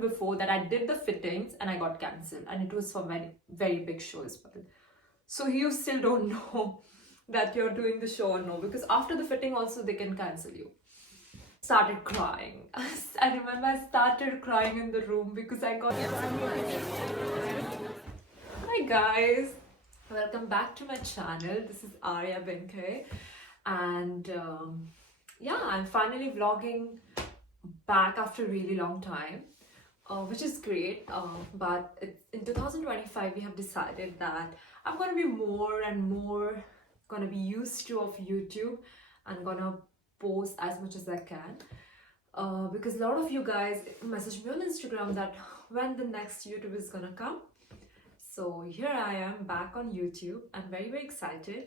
happened before that I did the fittings and I got cancelled, and it was for very, very big show as well. So you still don't know that you're doing the show or no, because after the fitting also they can cancel you. Started crying. I remember I started crying in the room because I got. Hi guys, welcome back to my channel. This is Arya Benke, and yeah, I'm finally vlogging back after a really long time, which is great. But in 2025 we have decided that I'm gonna be more and more gonna be used to of YouTube and gonna post as much as I can, because a lot of you guys message me on Instagram that when the next YouTube is gonna come. So here I am back on YouTube. I'm very, very excited.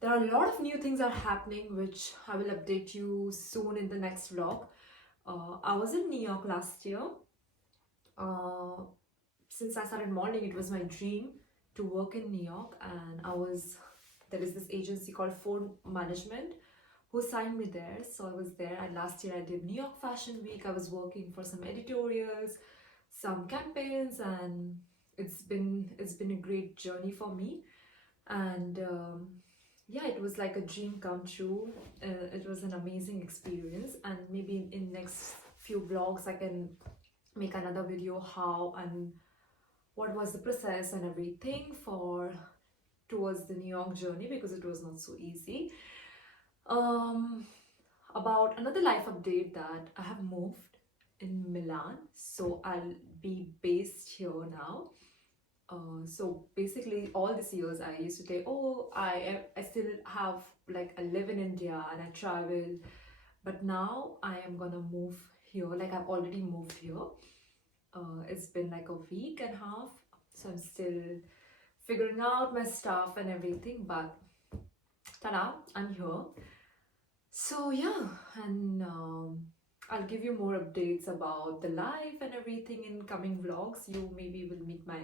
There are a lot of new things are happening, which I will update you soon in the next vlog. I was in New York last year. Since I started modeling, it was my dream to work in New York, and there is this agency called Phone Management who signed me there. So I was there, and last year I did New York Fashion Week. I was working for some editorials, some campaigns, and it's been a great journey for me. And yeah, it was like a dream come true. It was an amazing experience, and maybe in next few vlogs I can make another video how and what was the process and everything towards the New York journey, because it was not so easy. About another life update, that I have moved in Milan, so I'll be based here now. So basically all these years I used to say, oh, I still have, like, I live in India and I travel, but now I am gonna move here. Like, I've already moved here. It's been like a week and a half, so I'm still figuring out my stuff and everything, but ta-da, I'm here. So yeah, and I'll give you more updates about the life and everything in coming vlogs. You maybe will meet my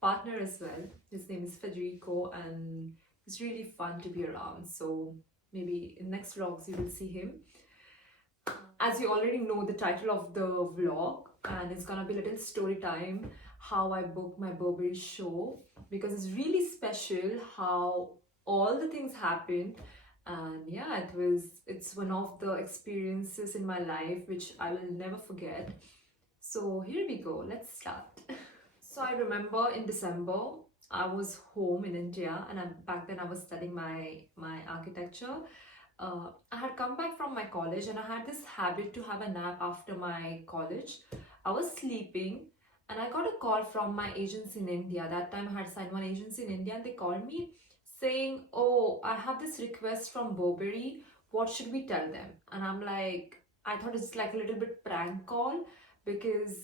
partner as well. His name is Federico, and it's really fun to be around. So maybe in next vlogs you will see him. As you already know the title of the vlog, and it's gonna be a little story time, how I booked my Burberry show, because it's really special how all the things happened. And yeah, it's one of the experiences in my life which I will never forget. So here we go, let's start. So I remember in December I was home in India, and back then I was studying my architecture. I had come back from my college, and I had this habit to have a nap after my college. I was sleeping and I got a call from my agency in India. That time I had signed one agency in India, and they called me saying, oh, I have this request from Burberry, what should we tell them? And I'm like, I thought it's like a little bit prank call, because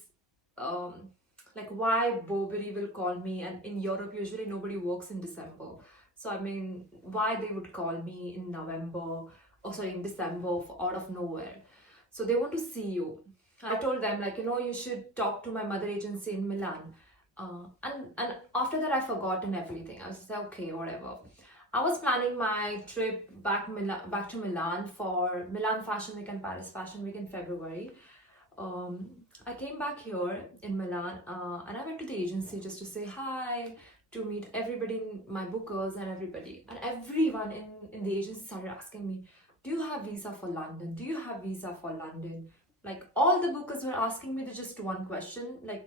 like, why Burberry will call me, and in Europe usually nobody works in December. So I mean, why they would call me in November, or sorry, in December, out of nowhere. So they want to see you. I told them, like, you should talk to my mother agency in Milan. And after that I forgotten everything. I was just like, okay, whatever. I was planning my trip back to Milan for Milan Fashion Week and Paris Fashion Week in February. I came back here in Milan, and I went to the agency just to say hi, to meet everybody, my bookers and everybody. And everyone in the agency started asking me, do you have visa for London? Do you have visa for London? Like, all the bookers were asking me just one question, like,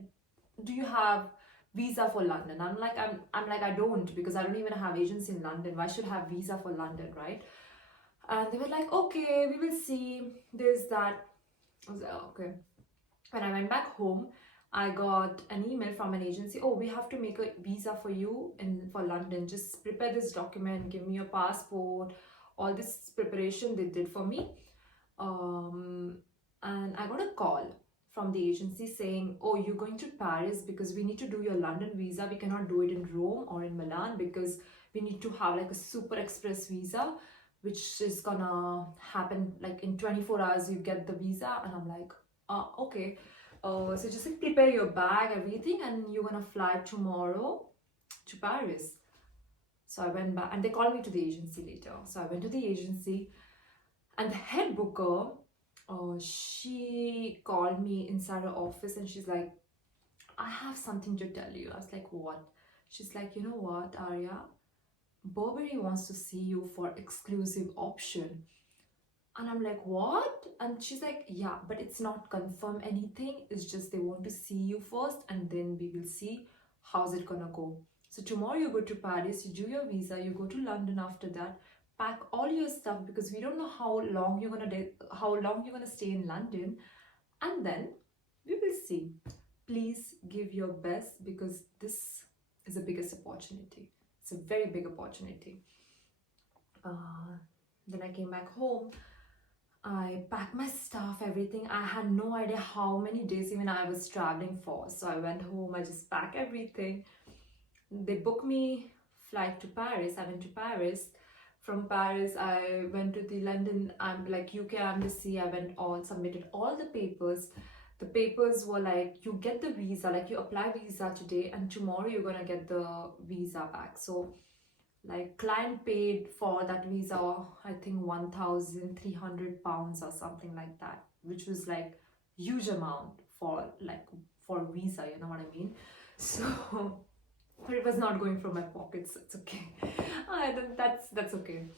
do you have visa for London? I'm like, I don't, because I don't even have agency in London. Why should I have visa for London, right? And they were like, okay, we will see this, that. I was like, oh, okay. When I went back home, I got an email from an agency. Oh, we have to make a visa for you for London. Just prepare this document, give me your passport. All this preparation they did for me. And I got a call from the agency saying, oh, you're going to Paris because we need to do your London visa. We cannot do it in Rome or in Milan because we need to have like a super express visa, which is gonna happen like in 24 hours you get the visa. And I'm like, okay. So just like prepare your bag, everything, and you're gonna fly tomorrow to Paris. So I went back, and they called me to the agency later. So I went to the agency, and the head booker she called me inside her office and she's like, I have something to tell you. I was like, what? She's like, you know what, Arya? Burberry wants to see you for exclusive option. And I'm like, what? And she's like, yeah, but it's not confirm anything. It's just they want to see you first and then we will see how's it gonna go. So tomorrow you go to Paris, you do your visa, you go to London after that, pack all your stuff because we don't know how long you're gonna stay in London, and then we will see. Please give your best because this is the biggest opportunity. It's a very big opportunity. Then I came back home. I packed my stuff, everything. I had no idea how many days even I was traveling for. So I went home, I just packed everything. They booked me flight to Paris. I went to Paris. From Paris, I went to the London, like UK embassy. I went all, submitted all the papers. The papers were like, you get the visa, like you apply visa today and tomorrow you're gonna get the visa back. So like client paid for that visa, I think 1,300 pounds or something like that, which was like huge amount for for visa, you know what I mean? So but it was not going from my pockets, it's okay. That's okay.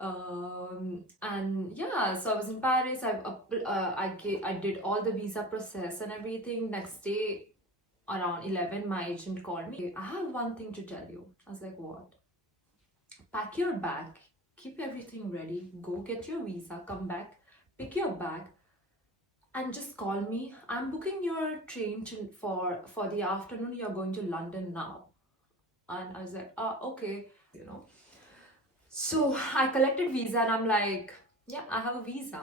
And yeah, so I was in Paris. I did all the visa process and everything. Next day around 11 my agent called me. I have one thing to tell you. I was like, what? Pack your bag, keep everything ready, go get your visa, come back, pick your bag, and just call me. I'm booking your train for the afternoon. You're going to London now. And I was like, okay, you know. So I collected visa and I'm like, yeah, I have a visa.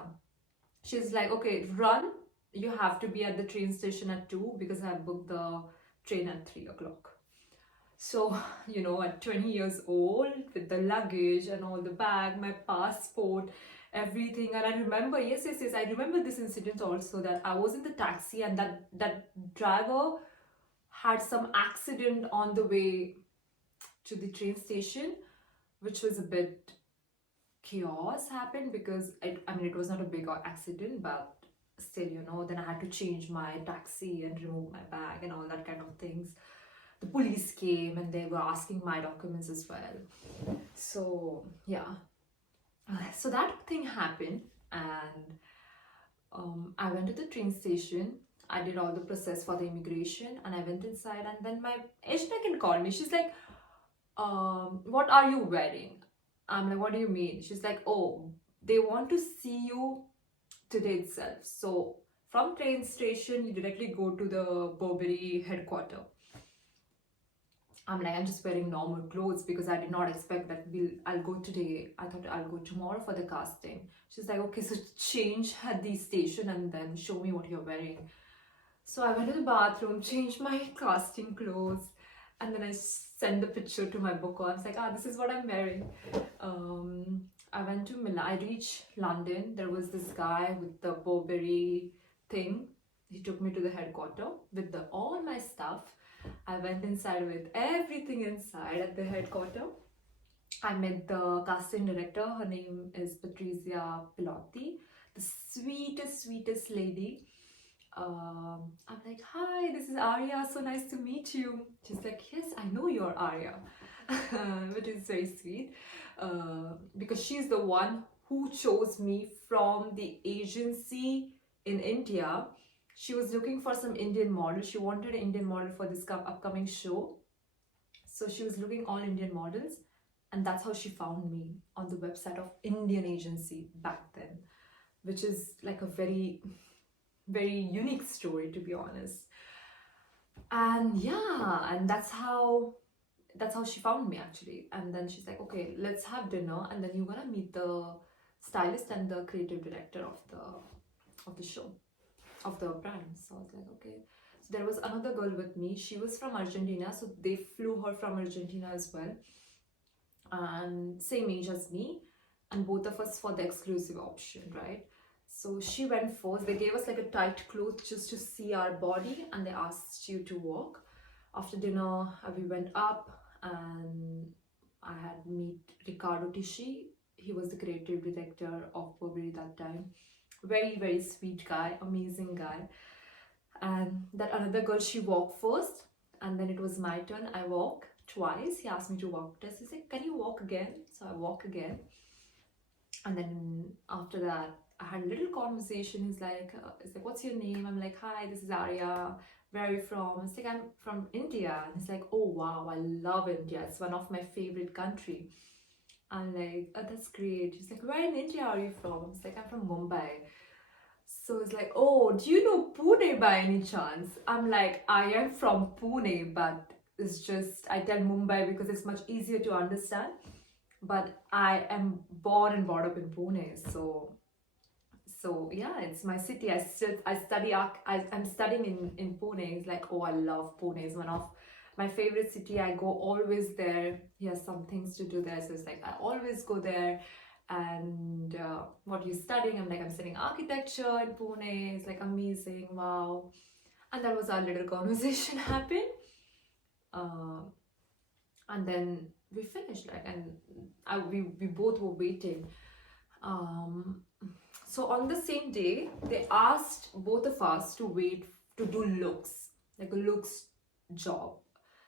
She's like, okay, run. You have to be at the train station at 2 because I booked the train at 3 o'clock. So, you know, at 20 years old, with the luggage and all the bag, my passport, everything. And I remember, yes, I remember this incident also, that I was in the taxi and that driver had some accident on the way to the train station, which was a bit chaos happened because I mean, it was not a big accident, but still, you know, then I had to change my taxi and remove my bag and all that kind of things. The police came and they were asking my documents as well. So yeah, so that thing happened, and I went to the train station. I did all the process for the immigration and I went inside, and then my agent again called me. She's like, what are you wearing? I'm like, what do you mean? She's like, oh, they want to see you today itself. So from train station, you directly go to the Burberry headquarters. I'm like, I'm just wearing normal clothes because I did not expect that I'll go today. I thought I'll go tomorrow for the casting. She's like, okay, so change at the station and then show me what you're wearing. So I went to the bathroom, changed my casting clothes, and then I sent the picture to my booker. I was like, this is what I'm wearing. I went to Milan. I reached London. There was this guy with the Burberry thing. He took me to the headquarters with all my stuff. I went inside with everything inside at the headquarters. I met the casting director. Her name is Patrizia Pilotti, the sweetest lady. I'm like, hi, this is Arya, so nice to meet you. She's like, yes, I know you're Arya, which is very sweet, because she's the one who chose me from the agency in India. She was looking for some Indian model. She wanted an Indian model for this upcoming show. So she was looking all Indian models, and that's how she found me on the website of Indian agency back then, which is like a very unique story, to be honest. And yeah, and that's how she found me actually. And then she's like, okay, let's have dinner, and then you're gonna meet the stylist and the creative director of the show, of the brand. So I was like, okay. So there was another girl with me. She was from Argentina, so they flew her from Argentina as well, and same age as me, and both of us for the exclusive option, right? So she went first. They gave us like a tight cloth just to see our body, and they asked you to walk. After dinner, we went up, and I had meet Riccardo Tisci. He was the creative director of Burberry that time. Very, very sweet guy, amazing guy. And that another girl, she walked first, and then it was my turn. I walk twice. He asked me to walk twice. He said, can you walk again? So I walk again. And then after that, I had a little conversation. He's like, what's your name? I'm like, hi, this is Arya. Where are you from? I was like, I'm from India. And he's like, oh wow, I love India. It's one of my favorite country. I'm like, oh, that's great. He's like, where in India are you from? I was like, I'm from Mumbai. So it's like, oh, do you know Pune by any chance? I'm like, I am from Pune, but it's just, I tell Mumbai because it's much easier to understand. But I am born and brought up in Pune, so yeah, it's my city. I'm studying in Pune. It's like, oh, I love Pune. It's one of my favorite city. I go always there. He has some things to do there, so it's like I always go there. And what are you studying? I'm like, I'm studying architecture in Pune. It's like amazing, wow. And that was our little conversation happened. And then we finished, like, and we both were waiting. So on the same day, they asked both of us to wait to do looks, like a looks job.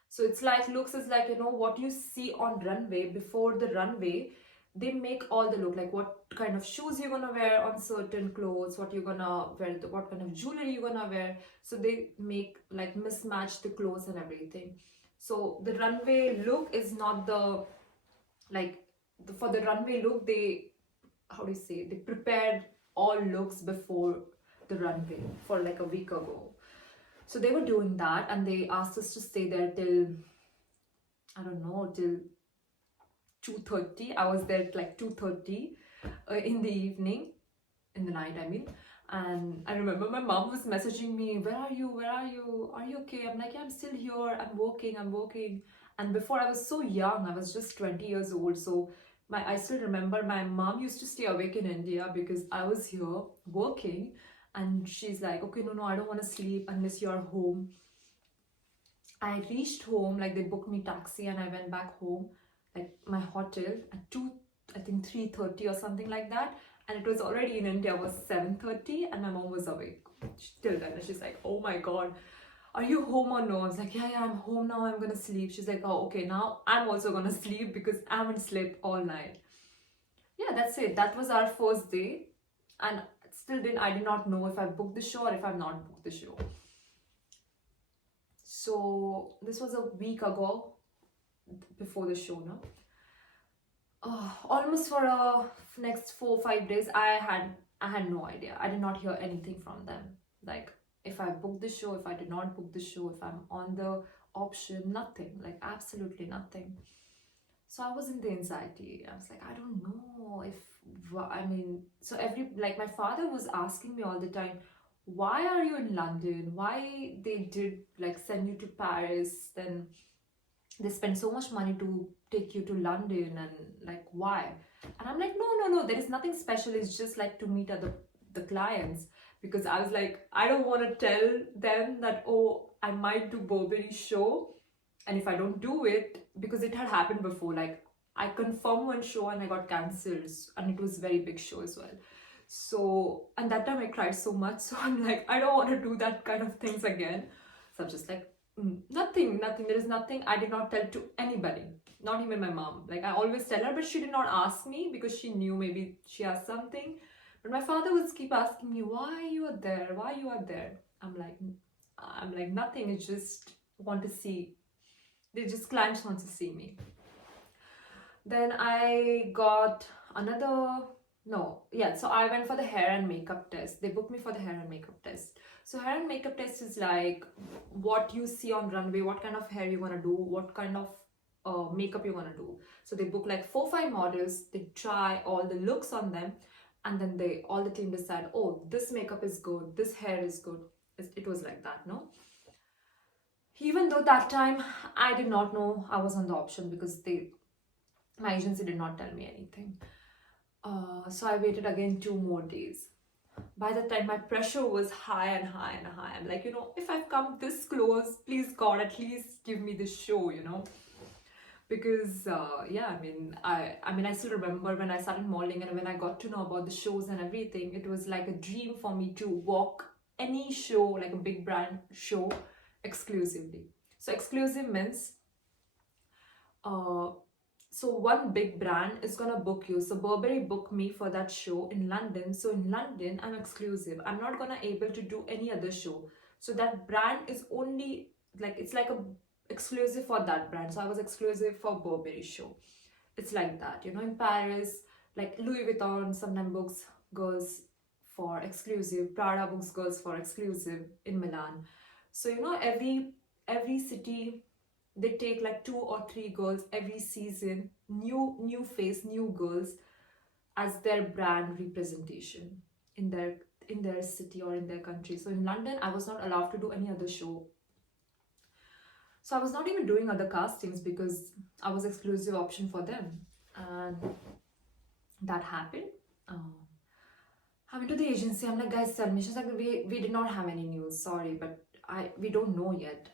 So it's like looks is like, you know, what you see on runway. Before the runway, they make all the look, like what kind of shoes you're gonna wear on certain clothes, what you're gonna wear, what kind of jewelry you're gonna wear. So they make like mismatch the clothes and everything. So the runway look is not the, like, for the runway look, they, how do you say, they prepared all looks before the runway for like a week ago. So they were doing that, and they asked us to stay there till, I don't know, till 2:30. I was there at like 2:30 in the evening, in the night, I mean. And I remember my mom was messaging me, where are you, are you okay? I'm like, yeah, I'm still here, I'm working. And before, I was so young, I was just 20 years old. So I still remember my mom used to stay awake in India because I was here working. And she's like, okay, no, I don't want to sleep unless you're home. I reached home, like they booked me taxi, and I went back home, like my hotel at 2, I think 3:30 or something like that. And it was already in India, was 7:30, and my mom was awake till then. And she's like, oh my god, are you home or no? I was like, yeah, I'm home now, I'm gonna sleep. She's like, oh, okay, now I'm also gonna sleep because I haven't slept all night. Yeah, that's it. That was our first day. And I did not know if I booked the show or if I've not booked the show. So this was a week ago, before the show, no? Almost for next 4-5 days, I had no idea. I did not hear anything from them. Like, if I booked the show, if I did not book the show, if I'm on the option, nothing. Like, absolutely nothing. So I was in the anxiety. I was like, I don't know if, I mean, so like my father was asking me all the time, why are you in London? Why they did like send you to Paris? Then they spend so much money to take you to London, and like, why? And I'm like, no, there is nothing special. It's just like to meet the clients. Because I was like, I don't want to tell them that, oh, I might do Burberry show, and if I don't do it, because it had happened before, like I confirmed one show and I got cancelled, and it was a very big show as well. So, and that time I cried so much, so I'm like, I don't want to do that kind of things again. So I'm just like, nothing, there is nothing. I did not tell to anybody, not even my mom. Like, I always tell her, but she did not ask me because she knew maybe she has something. But my father would keep asking me, why you are there. I'm like nothing. It's just want to see. They just, clients want to see me. Then I got so I went for the hair and makeup test. They booked me for the hair and makeup test. So hair and makeup test is like what you see on runway, what kind of hair you're gonna do, what kind of makeup you're gonna do. So they book like 4-5 models, they try all the looks on them, and then all the team decide, oh, this makeup is good, this hair is good. It was like that, no? Even though that time I did not know I was on the option because my agency did not tell me anything. So I waited again 2 more days. By the time, my pressure was high and high and high. I'm like, if I've come this close, please God, at least give me this show, because yeah, I still remember when I started modeling and when I got to know about the shows and everything, it was like a dream for me to walk any show, like a big brand show, exclusively. So exclusive means uh so one big brand is gonna book you. So Burberry booked me for that show in London. So in London, I'm exclusive. I'm not gonna able to do any other show. So that brand is only like, it's like a exclusive for that brand. So I was exclusive for Burberry Show. It's like that, you know. In Paris, like Louis Vuitton sometimes books girls for exclusive. Prada books girls for exclusive in Milan. So you know, every city, they take like 2 or 3 girls every season, new face, new girls, as their brand representation in their city or in their country. So in London, I was not allowed to do any other show. So I was not even doing other castings because I was exclusive option for them. And that happened. I went to the agency. I'm like, guys, tell me. She's like, we did not have any news. Sorry, but we don't know yet.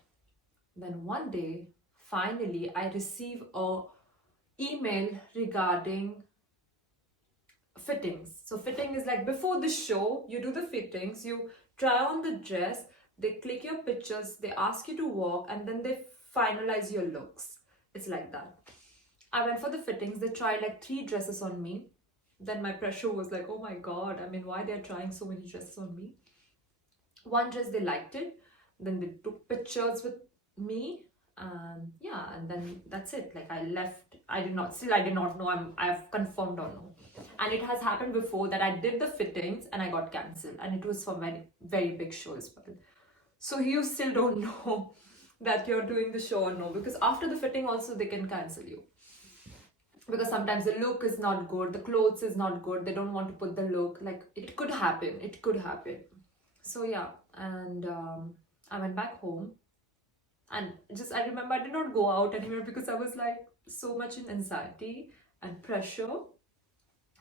Then one day, finally, I receive a email regarding fittings. So fitting is like, before the show, you do the fittings, you try on the dress, they click your pictures, they ask you to walk, and then they finalize your looks. It's like that. I went for the fittings. They tried like 3 dresses on me. Then my pressure was like, oh my god, why they're trying so many dresses on me? One dress, they liked it. Then they took pictures with me, and yeah, and then that's it. Like, I left. I did not know I've confirmed or no. And it has happened before that I did the fittings and I got cancelled, and it was for my very big show as well. So you still don't know that you're doing the show or no, because after the fitting also they can cancel you, because sometimes the look is not good, the clothes is not good, they don't want to put the look. Like, it could happen. So yeah, and I went back home, and I remember I did not go out anywhere because I was like so much in anxiety and pressure.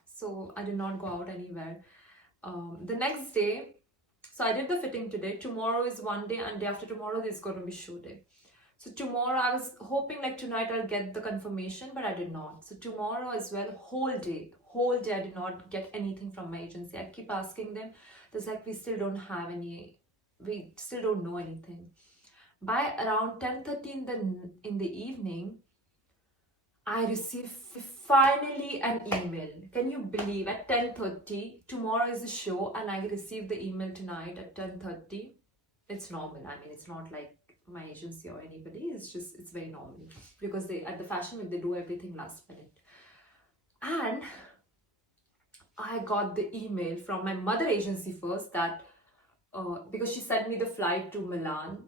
So I did not go out anywhere. The next day, so I did the fitting today. Tomorrow is one day, and day after tomorrow there's going to be show day. So tomorrow, I was hoping like tonight I'll get the confirmation, but I did not. So tomorrow as well, whole day I did not get anything from my agency. I keep asking them. There's like, we still don't know anything. By around 10:30 in the evening, I received finally an email. Can you believe? At 10:30, tomorrow is the show, and I received the email tonight at 10:30. It's normal. It's not like my agency or anybody. It's very normal, because they, at the fashion week, they do everything last minute. And I got the email from my mother agency first, that because she sent me the flight to Milan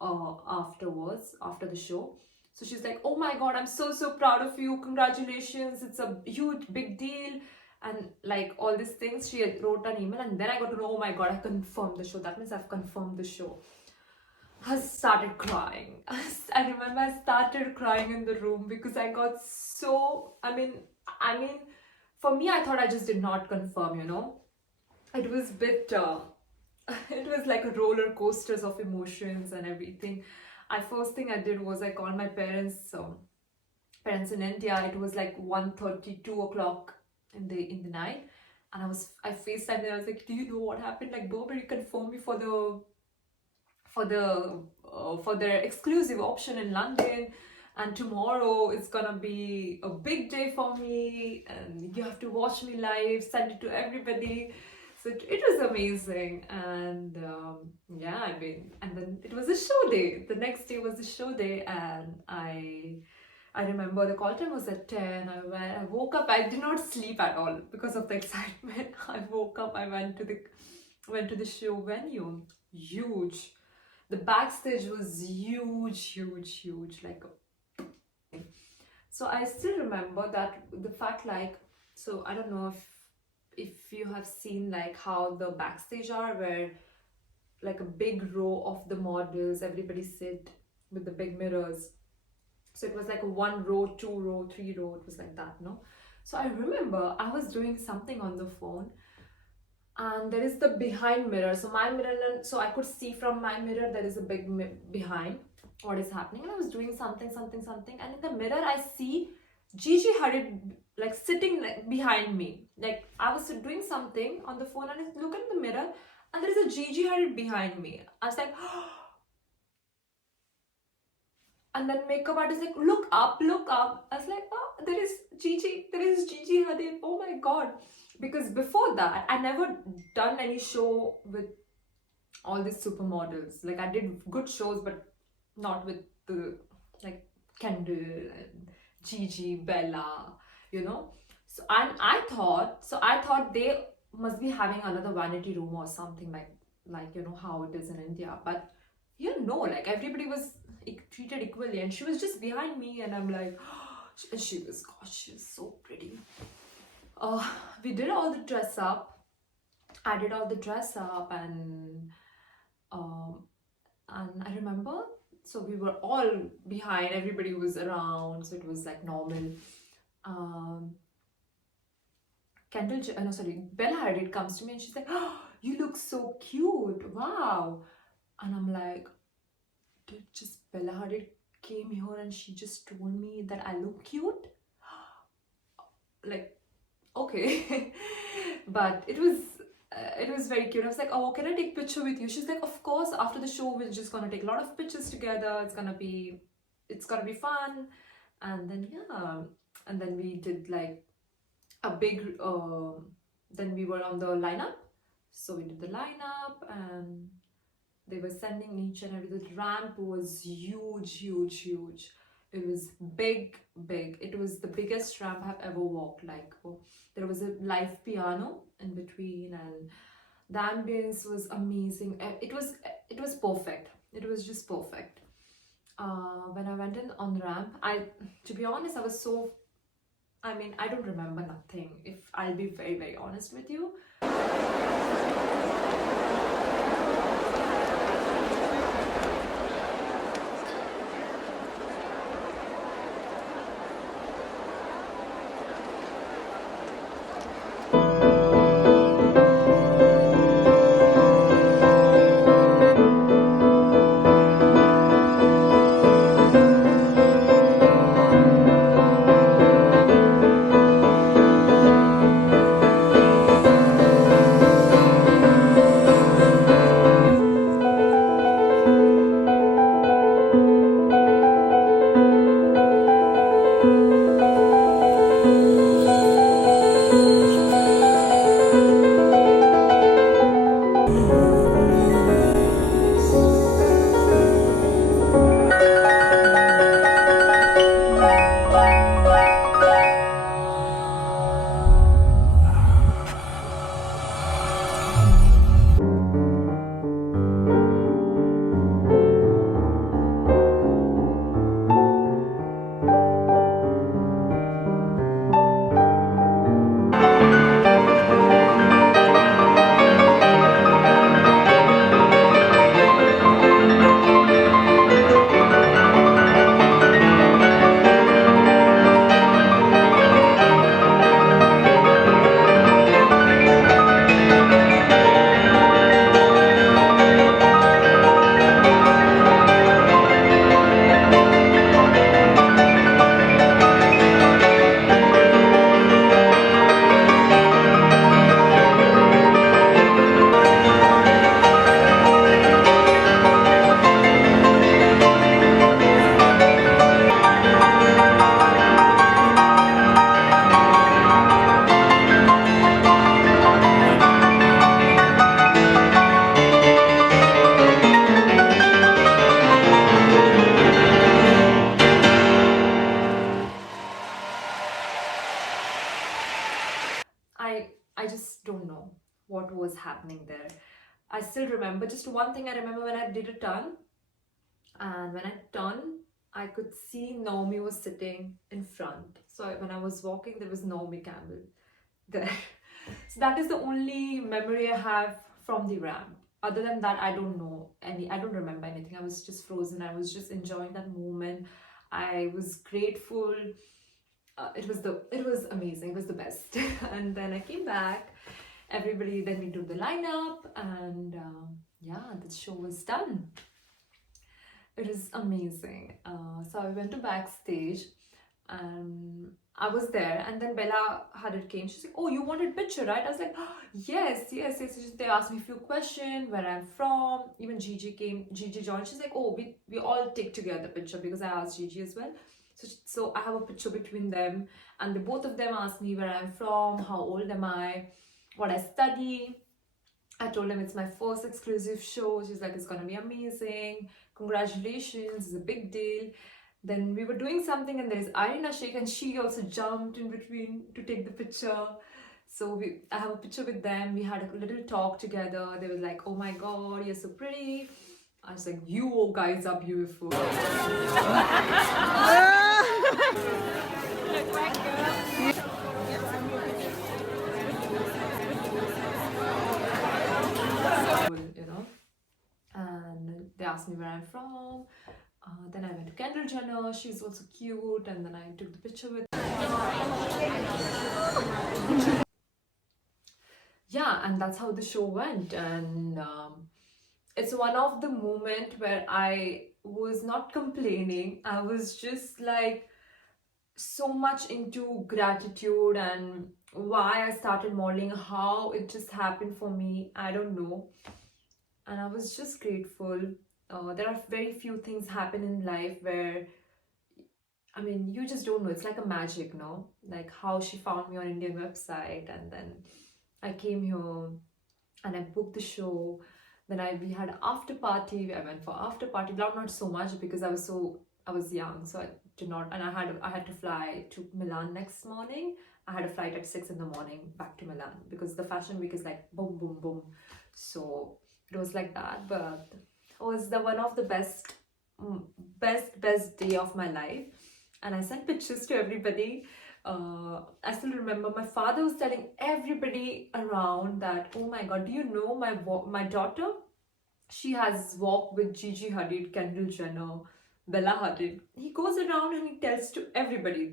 afterwards, after the show. So she's like, oh my god, I'm so proud of you, congratulations, it's a huge big deal, and like all these things. She had wrote an email, and then I got to know, oh my god, I confirmed the show. That means I've confirmed the show. I started crying. I remember I started crying in the room because I got so, for me, I thought I just did not confirm, you know. It was a bit, it was like a roller coasters of emotions and everything. First thing I did was I called my parents in India. It was like 1:30, 2 o'clock in the night. And I FaceTimed them. I was like, do you know what happened? Like, Burberry confirmed me for their exclusive option in London, and tomorrow it's gonna be a big day for me, and you have to watch me live, send it to everybody. So it was amazing. And yeah, and then it was a show day. The next day was the show day, and I remember the call time was at 10. I woke up. I did not sleep at all because of the excitement. I woke up. I went to the show venue. Huge. The backstage was huge, like. So I still remember that the fact, like, so I don't know if you have seen like how the backstage are, where like a big row of the models, everybody sit with the big mirrors. So it was like a 1 row, 2 row, 3 row. It was like that, no? So I remember I was doing something on the phone, and there is the behind mirror. So my mirror, so I could see from my mirror there is a big behind what is happening, and I was doing something, and in the mirror I see Gigi Hadid like sitting like behind me. Like I was doing something on the phone and I look in the mirror and there is a Gigi Hadid behind me. I was like, and then makeup artist like, look up, look up. I was like, oh, there is Gigi Hadid. Oh my god. Because before that, I never done any show with all these supermodels. Like I did good shows, but not with the like Kendall and Gigi, Bella, you know. So and I thought they must be having another vanity room or something like you know how it is in India. But you know, like everybody was treated equally, and she was just behind me, and I'm like, she was, gosh, she was so pretty. We did all the dress up. I did all the dress up, um, and I remember, so we were all behind. Everybody was around, so it was like normal. Um, no, sorry, Bella Hadid comes to me and she's like, oh, "You look so cute! Wow!" And I'm like, "Did just Bella Hadid came here and she just told me that I look cute?" Like, okay. But it was very cute. I was like, oh, can I take a picture with you? She's like, of course, after the show we're just gonna take a lot of pictures together. It's gonna be fun. And then yeah, and then we did like a big then we were on the lineup. So we did the lineup and they were sending each and every, the ramp was huge. It was big. It was the biggest ramp I've ever walked. Like, oh, there was a live piano in between, and the ambience was amazing. It was perfect. It was just perfect. When I went in on the ramp, to be honest, I was so, I mean, I don't remember nothing, if I'll be very honest with you. I just don't know what was happening there. I still remember just one thing. I remember when I did a turn, and when I turned, I could see Naomi was sitting in front. So when I was walking, there was Naomi Campbell there. So that is the only memory I have from the ramp. Other than that, I don't know any. I don't remember anything. I was just frozen. I was just enjoying that moment. I was grateful. It was amazing. It was the best. And then I came back, everybody, then we do the lineup, and yeah, the show was done. It is amazing. So I went to backstage and I was there, and then Bella Hadid came. She's like, "Oh, you wanted picture, right?" I was like, oh, yes, yes, yes. They asked me a few questions, where I'm from. Even Gigi came. Gigi joined. She's like, "Oh, we all take together picture," because I asked Gigi as well. So I have a picture between them, and the both of them asked me where I'm from, how old am I, what I study. I told them it's my first exclusive show. She's like, "It's gonna be amazing. Congratulations, it's a big deal." Then we were doing something, and there is Irina Sheikh, and she also jumped in between to take the picture. So I have a picture with them. We had a little talk together. They were like, "Oh my God, you're so pretty." I was like, "You guys are beautiful." You know, and they asked me where I'm from. Then I went to Kendall Jenner. She's also cute, and then I took the picture with her. Yeah, and that's how the show went. And it's one of the moment where I was not complaining. I was just like so much into gratitude and why I started modeling, how it just happened for me. I don't know. And I was just grateful. There are very few things happen in life where, I mean, you just don't know. It's like a magic, no? Like how she found me on Indian website, and then I came here and I booked the show. Then we had after party. I went for after party. Not so much because I was young, so I did not. And I had to fly to Milan next morning. I had a flight at 6 in the morning back to Milan because the fashion week is like boom, boom, boom. So it was like that, but it was one of the best day of my life. And I sent pictures to everybody. I still remember my father was telling everybody around that, "Oh my God, do you know my daughter? She has walked with Gigi Hadid, Kendall Jenner, Bella Hadid." He goes around and he tells to everybody.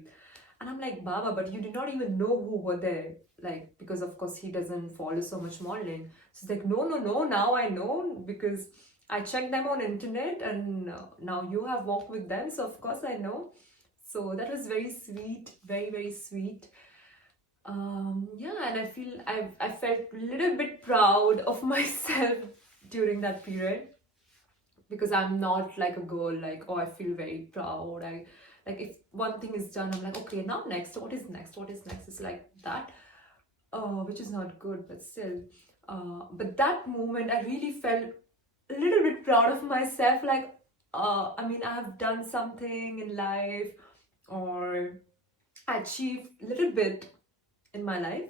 And I'm like, "Baba, but you did not even know who were there." Like, because of course he doesn't follow so much modeling. So it's like, no, now I know because I checked them on internet, and now you have walked with them. So of course I know. So that was very sweet, very, very sweet. Yeah, and I felt a little bit proud of myself during that period, because I'm not like a girl, like, oh, I feel very proud. Like if one thing is done, I'm like, okay, now next, what is next? It's like that, which is not good, but still. But that moment, I really felt a little bit proud of myself. Like, I mean, I have done something in life, or achieved a little bit in my life.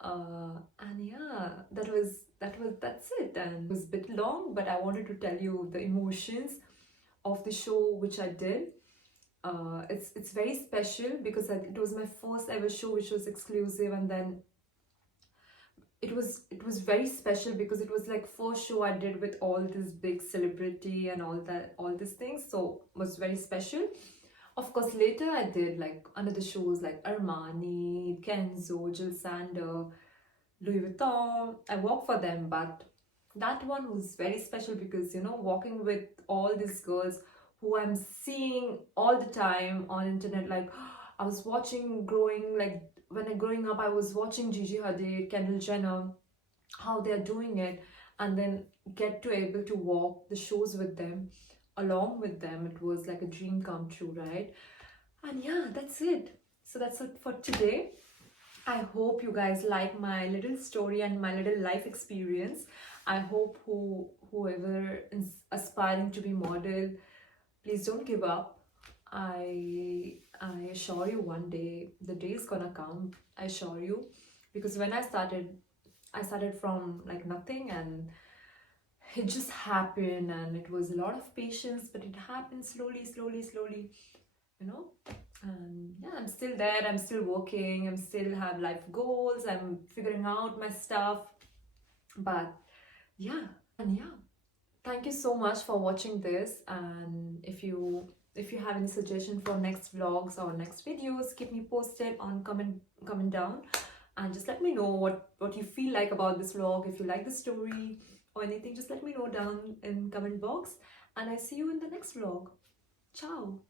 And yeah, that's it. And it was a bit long, but I wanted to tell you the emotions of the show which I did. It's very special because it was my first ever show which was exclusive, and then it was very special because it was like first show I did with all this big celebrity and all these things, so it was very special. Of course, later I did like another shows like Armani, Kenzo, Jill Sander, Louis Vuitton. I worked for them, but that one was very special because, you know, walking with all these girls who I'm seeing all the time on internet. Like, I was watching growing, like when I growing up, I was watching Gigi Hadid, Kendall Jenner, how they're doing it, and then get to able to walk the shows with them, along with them. It was like a dream come true, right? And yeah, that's it. So that's it for today. I hope you guys like my little story and my little life experience. I hope whoever is aspiring to be model, please don't give up. I assure you one day, the day is gonna come. I assure you, because when I started from like nothing, and it just happened, and it was a lot of patience, but it happened slowly, you know. And yeah, I'm still there, I'm still working, I'm still have life goals, I'm figuring out my stuff. But yeah, and yeah, thank you so much for watching this. And if you have any suggestion for next vlogs or next videos, keep me posted on comment down. and just let me know what you feel like about this vlog. If you like the story or anything, just let me know down in comment box, and I see you in the next vlog. Ciao.